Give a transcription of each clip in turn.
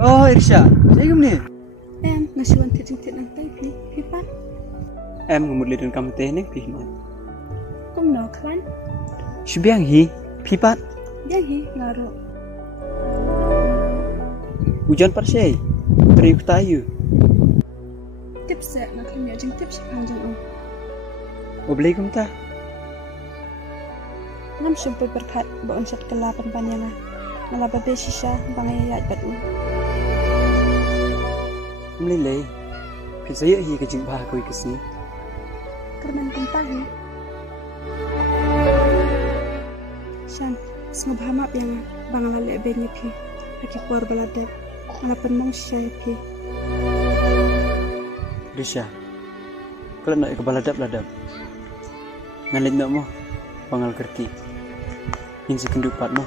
Oh, Irsha, saya ke ni? Em ngasiwan thit nang tai phi pat. Em ngumut lidan kam teh ni phi ni. Kum no klan. Shubiang hi, phi pat. Yang hi ngaro. Hujan parsai. Teri kutayu. Tip se nak kena jeng tip si panjang. Oblei kum ta. Nam shumpai berkat ba unsat kelapan panyanga. Malaba be shisha bangai yat batu. Mlilei. Phi saya hi ke jing bah koi kesi. Kerana kental hi. Shan, semua bahamak yang bangal le be nyepi. Aki por balade. Malapan mong shisha pi. Irsha. Kalau nak ke baladap. Ngalit nak mo. Pangal kerti. Ini sekenduk pat mo.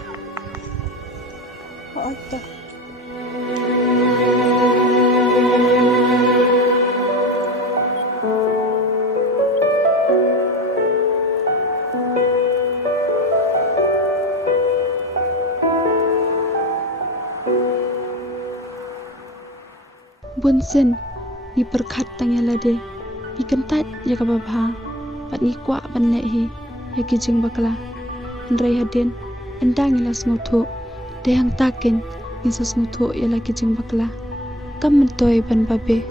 Oh, itu. Bunsen ni perkat tangya lade ni kentat ya ka babha pat ni kwa ban le hi ya ki jing bakla andrai haden endang ila smutho de hang taken ni sa smutho ya la ki jing bakla kam toy ban babe